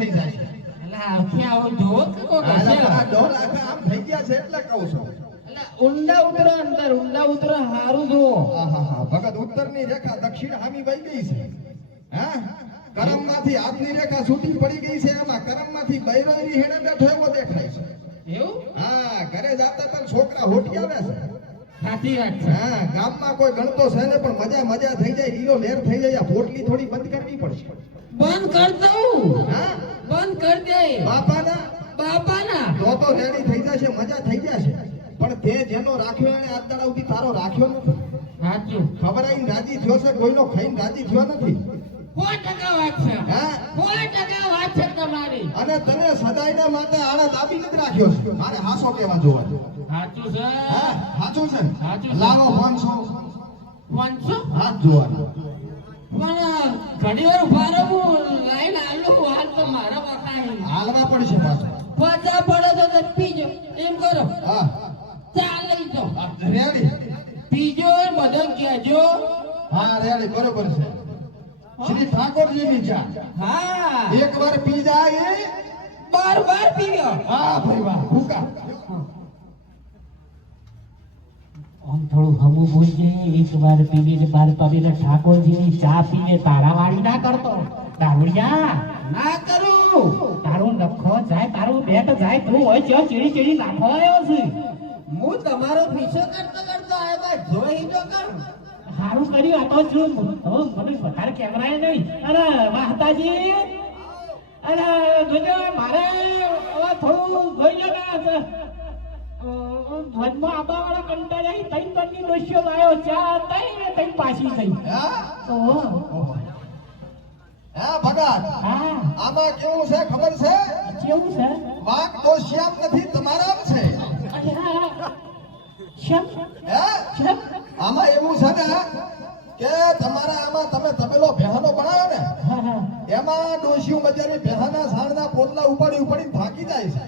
થઈ જાય છે. એટલે આખી આવો જોવો કે કોક હશે. આ ડોલ આખા આમ થઈ ગયા છે એટલે કહું છું. એટલે ઊંડા ઉતરો અંદર, ઊંડા ઉતરો હારું જોવો. આહાહા ભગત ઉત્તરની રેખા દક્ષિણ હામી વહી ગઈ છે. હા કરમમાંથી હાથની રેખા છૂટી પડી ગઈ છે. એમાં કરમમાંથી બૈરાની હેણે બેઠો એવો દેખાય છે. એવું? હા ઘરે જાતા પણ છોકરા હોટી આવે છે. સાચી વાત છે. હા ગામમાં કોઈ ગણતો છે ને પણ મજા મજા થઈ જાય, લીલો લહેર થઈ જાય. આ પોટલી થોડી બંધ કરવી પડશે. બંધ કર દઉં. હા બંધ કર દે. બાપાના તો રેડી થઈ જશે, મજા થઈ જશે. પણ તે જેનો રાખ્યો એને આજ દાડા સુધી તારો રાખ્યો નથી. સાચું. ખબર આઈને રાજી થયો છે, કોઈનો ખાઈને રાજી થયો નથી. 100% વાત છે. હા 100% વાત છે તમારી. અને તને સદાયના માટે આળા દાબી નથી રાખ્યો છે. મારે હાસો કેવા જોવા. સાચું છે. હા સાચું છે. સાચું છે. લાવો 500 હાથ જોવાનો. પણ ઘણી વાર ઉભા રહું લાઈન આલું હાલ તો મારા બતાવી હાલવા પડશે પાછું. પાછા પડે તો પીજો એમ કરો. હા ચાલ લઈ જાઓ. રેડી પીજો બધો કહેજો. હા રેડી બરોબર છે. શ્રી ઠાકોરજીની ચા. હા એક વાર પી જાય બાર પીવ્યો. હા ભાઈ વાહ ભૂકા. આમ થોડું હમું બોલી જાય. એક વાર પીવીને બાર પીવીને ઠાકોરજીની ચા પીને તારાવાળી ના કરતો. દારૂડિયા ના કરું. તારું નખો જાય, તારું બેટ જાય, તું હોય ચો ચીડી ચીડી નાખો આવ્યો છે. હું તમારો પીછો કરતો આવ્યા જોઈ તો કર. સારું કર્યું. આ તો શું મને વધારે કેમેરા નહીં. અરે વાહતાજી અરે જોજો મારે હવે થોડું જોઈ લો ને. ધ્વજમાં આબા વાળા કંટાળ્યા તઈ તની દોષીઓ લાયો. ચા તઈ ને તઈ પાછી થઈ. હા ઓહો હા ભગત હા આમાં કેવું છે ખબર છે? કેવું છે? વાંક દોષિયામ નથી, તમારા છે. શેમ હે શેમ આમાં એવું છે ને કે તમારા આમાં તમે તબેલો બેહાનો બનાવ્યો ને હા હા એમાં ડોશીયું બજારી બેહાના સાણના પોતલા ઉપાડી ઉપાડીને થાકી જાય છે.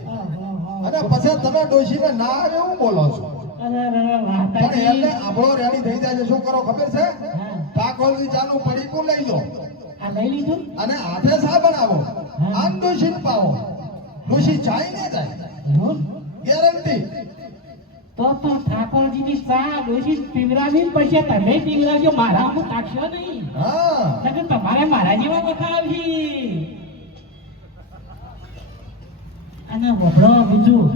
અને પછી તમે ડોશીને ના એવું બોલો છો. અરે અરે પણ વાહતાજી એટલે આબળો રેડી થઈ જાય છે. શું કરો ખબર છે? હા ઠાકોરજી ચાનું પડીકું લઈ લો આ લઈ લીધું. અને હાથે સા બનાવો. આમ ડોશીને પાવો. ડોશી ચાઈ ને જાય એવું? ગેરંટી. તો ઠાકોરજીની ચા ડોશી પીવરાવી પછી તમે પીવરાવજો. મારા હું તાકશો નહીં. હા કારણ કે તમારે મારા જેવા બતાવજી. અને વભળો બીજું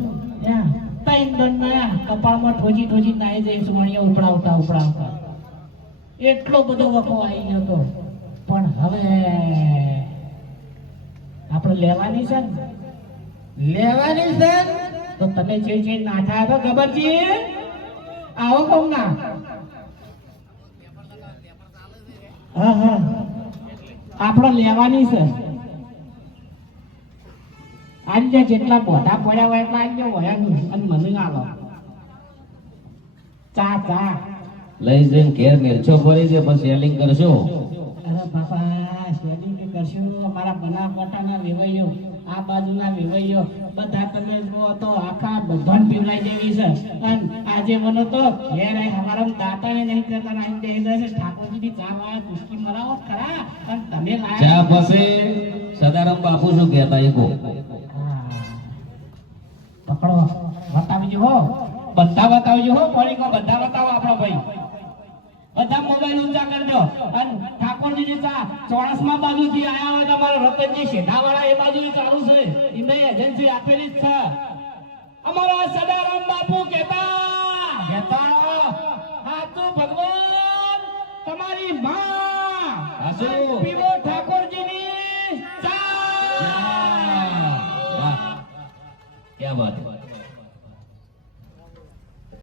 ત્યાં તૈન દંડના કપાળમાં ઠોજી ઠોજી નાઈ જાય સુવાણીઓ ઉપડાવતા એટલો બધો વખો આવી ગયો હતો. પણ હવે આપણે લેવાની છે ને, લેવાની છે તો તમે જે નાઠા હતા ગબરજી આવો કોમ ના. હા હા આપણે લેવાની છે. આજે જેટલા બોધા પડ્યા હોય એટલા આજે વયાનું અને મને આલો ચા ચા લઈ જઈને ઘેર મિર્ચો ફરી છે પછી સેલિંગ કરશો. અરે બાપા શેરિંગ કરશું. અમારા બનાસકાંઠાના વેવાઈઓ, આ બાજુના વેવાઈઓ બધા તમે જુઓ તો આખા બધાને પીવડાઈ દેવી છે. અને આજે મને તો ઘેર અમારા દાતાને નહીં કરતા આવીને દઈ દે છે. ઠાકોરજીની ચા વાળા કુસ્કી મરાવો ખરા. અને તમે ચા લાયા પછી સદારામ બાપુ શું કહેતા એ કહો. પકડો બતાવજો હો. બધા બતાવજો હો. પોલીકો બધા બતાવો આપણો ભાઈ. બધા મોબાઈલ ઊંચા કરજો. અને ઠાકોરજીની ચા ચોરસમાં બાજુથી આયા હોય તમારો રતનજી શેઠાવાળા એ બાજુ ચાલુ છે. એમને એજન્સી આપેલી જ છે. અમારા સદારામ બાપુ કહેતા હાચું ભગવાન તમારી માં હાચું. પીવો ઠાકોરજીની ચા. વાહ, ક્યાં વાત.